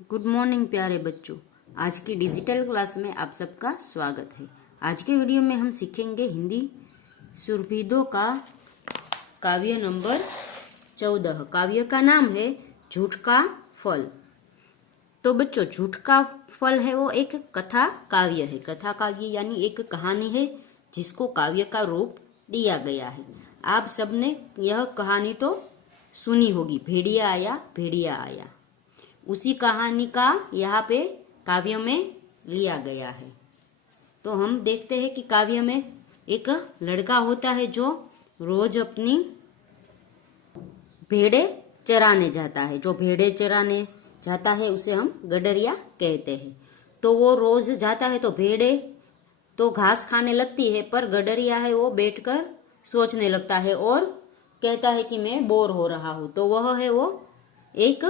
Good morning प्यारे बच्चों। आज की डिजिटल क्लास में आप सबका स्वागत है। आज के वीडियो में हम सीखेंगे हिंदी सुरभिदों का काव्य नंबर 14। काव्य का नाम है झूठ का फल। तो बच्चों, झूठ का फल है वो एक कथा काव्य है। कथा काव्य यानी एक कहानी है जिसको काव्य का रूप दिया गया है। आप सबने यह कहानी तो सुनी होगी, भेड़िया आया भेड़िया आया। उसी कहानी का यहाँ पे काव्य में लिया गया है। तो हम देखते हैं कि काव्य में एक लड़का होता है जो रोज अपनी भेड़े चराने जाता है। जो भेड़े चराने जाता है उसे हम गडरिया कहते हैं। तो वो रोज जाता है तो भेड़े तो घास खाने लगती है, पर गडरिया है वो बैठकर सोचने लगता है और कहता है कि मैं बोर हो रहा हूं। तो वह है वो एक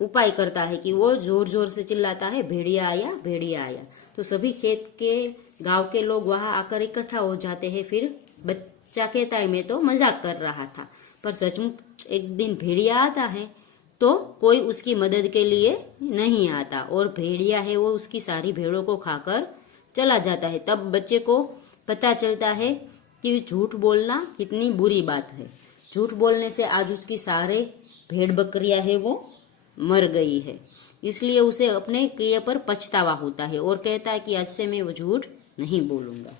उपाय करता है कि वो जोर जोर से चिल्लाता है, भेड़िया आया भेड़िया आया। तो सभी खेत के गांव के लोग वहां आकर इकट्ठा हो जाते हैं। फिर बच्चा कहता है मैं तो मजाक कर रहा था, पर सचमुच एक दिन भेड़िया आता है तो कोई उसकी मदद के लिए नहीं आता और भेड़िया है वो उसकी सारी भेड़ों को खाकर चला जाता है। तब बच्चे को पता चलता है कि झूठ बोलना कितनी बुरी बात है। झूठ बोलने से आज उसकी सारे भेड़ बकरियां है वो मर गई है। इसलिए उसे अपने किए पर पछतावा होता है और कहता है कि आज से मैं वो झूठ नहीं बोलूंगा।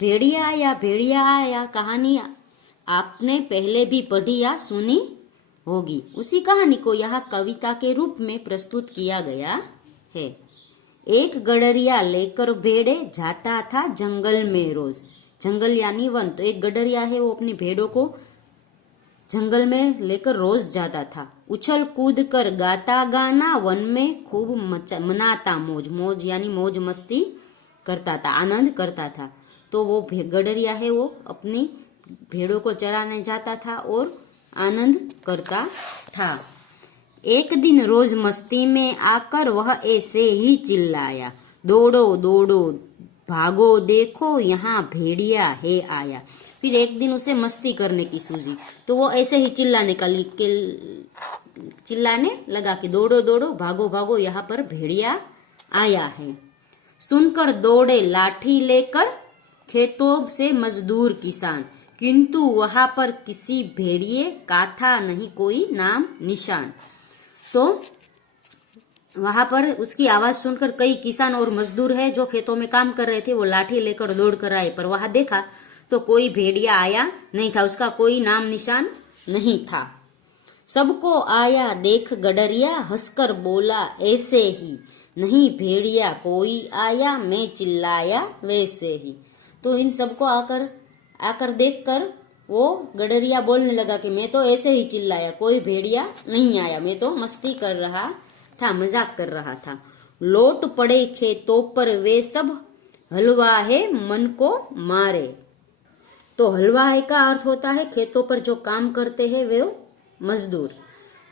भेड़िया आया कहानी आपने पहले भी पढ़ी या सुनी होगी। उसी कहानी को यहाँ कविता के रूप में प्रस्तुत किया गया है। एक गडरिया लेकर भेड़े जाता था जंगल में रोज। जंगल यानी वन। तो एक गडरिया है वो अपनी भेड़ों को जंगल में लेकर रोज जाता था। उछल कूद कर गाता गाना वन में खूब मनाता मौज। मौज यानी मौज मस्ती करता था, आनंद करता था। तो वो गडरिया है वो अपनी भेड़ों को चराने जाता था और आनंद करता था। एक दिन रोज मस्ती में आकर वह ऐसे ही चिल्लाया, दौड़ो दौड़ो भागो देखो यहाँ भेड़िया है आया। फिर एक दिन उसे मस्ती करने की सूझी तो वो ऐसे ही चिल्लाने लगा कि दौड़ो दौड़ो भागो भागो यहाँ पर भेड़िया आया है। सुनकर दौड़े लाठी लेकर खेतों से मजदूर किसान, किंतु वहां पर किसी भेड़िए का था नहीं कोई नाम निशान। तो वहां पर उसकी आवाज सुनकर कई किसान और मजदूर है जो खेतों में काम कर रहे थे, वो लाठी लेकर दौड़ कर आए, पर वहां देखा तो कोई भेड़िया आया नहीं था, उसका कोई नाम निशान नहीं था। सबको आया देख गडरिया हंसकर बोला ऐसे ही, नहीं भेड़िया कोई आया मैं चिल्लाया वैसे ही। तो इन सबको आकर देखकर वो गडरिया बोलने लगा कि मैं तो ऐसे ही चिल्लाया, कोई भेड़िया नहीं आया, मैं तो मस्ती कर रहा था, मजाक कर रहा था। लौट पड़े खेतों पर वे सब, हलवा है मन को मारे। तो हलवा है का अर्थ होता है खेतों पर जो काम करते हैं वे मजदूर।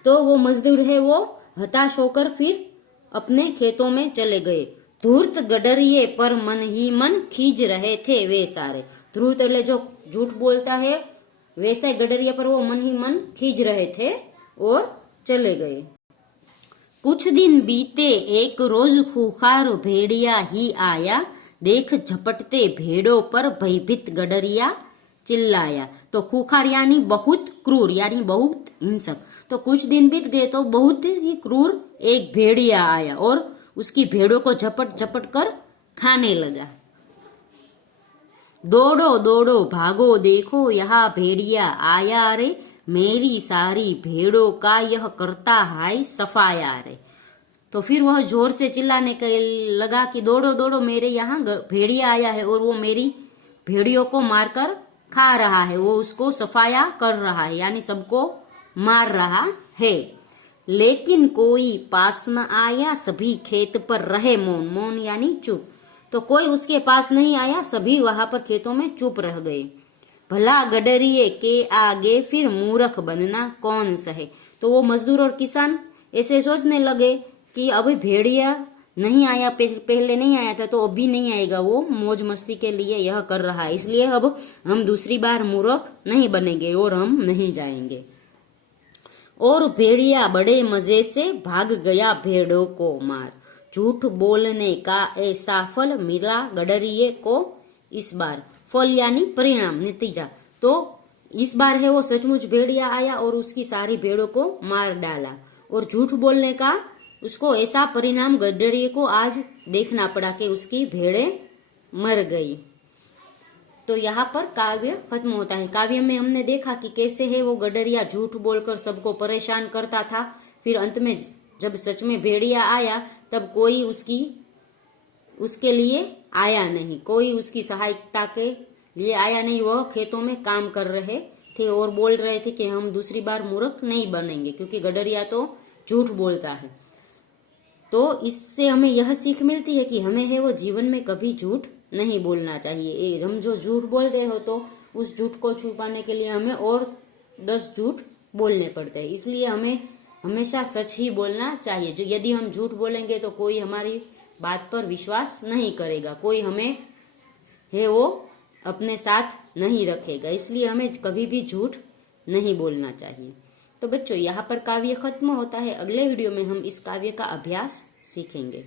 तो वो मजदूर है वो हताश होकर फिर अपने खेतों में चले गए। धूर्त गडरिये पर मन ही मन खींच रहे थे वे सारे। धूर्त એટલે जो झूठ बोलता है वैसे गडरिया पर वो मन ही मन खींच रहे थे और चले गए। कुछ दिन बीते एक रोज खूंखार भेड़िया ही आया, देख झपटते भेड़ों पर भयभीत गडरिया चिल्लाया। तो खूंखार यानी बहुत क्रूर यानी बहुत हिंसक। तो कुछ दिन बीत गए तो बहुत ही क्रूर एक भेड़िया आया और उसकी भेड़ों को झपट झपट कर खाने लगा। दौड़ो दौड़ो भागो देखो यहाँ भेड़िया आया रे, मेरी सारी भेड़ों का यह करता है सफाया रे। तो फिर वह जोर से चिल्लाने लगा कि दौड़ो दौड़ो मेरे यहाँ भेड़िया आया है और वो मेरी भेड़ियों को मारकर खा रहा है, वो उसको सफाया कर रहा है यानी सबको मार रहा है। लेकिन कोई पास न आया, सभी खेत पर रहे मौन। मौन यानी चुप। तो कोई उसके पास नहीं आया, सभी वहां पर खेतों में चुप रह गए। भला गडरिये के आगे फिर मूर्ख बनना कौन सहे। तो वो मजदूर और किसान ऐसे सोचने लगे कि अभी भेड़िया नहीं आया, पहले नहीं आया था तो अभी नहीं आएगा, वो मौज मस्ती के लिए यह कर रहा है, इसलिए अब हम दूसरी बार मूर्ख नहीं बनेंगे और हम नहीं जाएंगे। और भेड़िया बड़े मजे से भाग गया भेड़ों को मार। झूठ बोलने का ऐसा फल मिला गडरिये को इस बार। फल यानी परिणाम, नतीजा। तो इस बार है वो सचमुच भेड़िया आया और उसकी सारी भेड़ों को मार डाला। और झूठ बोलने का उसको ऐसा परिणाम गडरिये को आज देखना पड़ा कि उसकी भेड़ें मर गई। तो यहाँ पर काव्य खत्म होता है। काव्य में हमने देखा कि कैसे है वो गडरिया झूठ बोलकर सबको परेशान करता था। फिर अंत में जब सच में भेड़िया आया तब कोई उसके लिए आया नहीं, कोई उसकी सहायता के लिए आया नहीं। वह खेतों में काम कर रहे थे और बोल रहे थे कि हम दूसरी बार मूर्ख नहीं बनेंगे, क्योंकि गडरिया तो झूठ बोलता है। तो इससे हमें यह सीख मिलती है कि हमें है वो जीवन में कभी झूठ नहीं बोलना चाहिए। हम जो झूठ बोल रहे हो तो उस झूठ को छुपाने के लिए हमें और 10 झूठ बोलने पड़ते हैं। इसलिए हमें हमेशा सच ही बोलना चाहिए। जो यदि हम झूठ बोलेंगे तो कोई हमारी बात पर विश्वास नहीं करेगा, कोई हमें है वो अपने साथ नहीं रखेगा। इसलिए हमें कभी भी झूठ नहीं बोलना चाहिए। तो बच्चों, यहाँ पर काव्य खत्म होता है। अगले वीडियो में हम इस काव्य का अभ्यास सीखेंगे।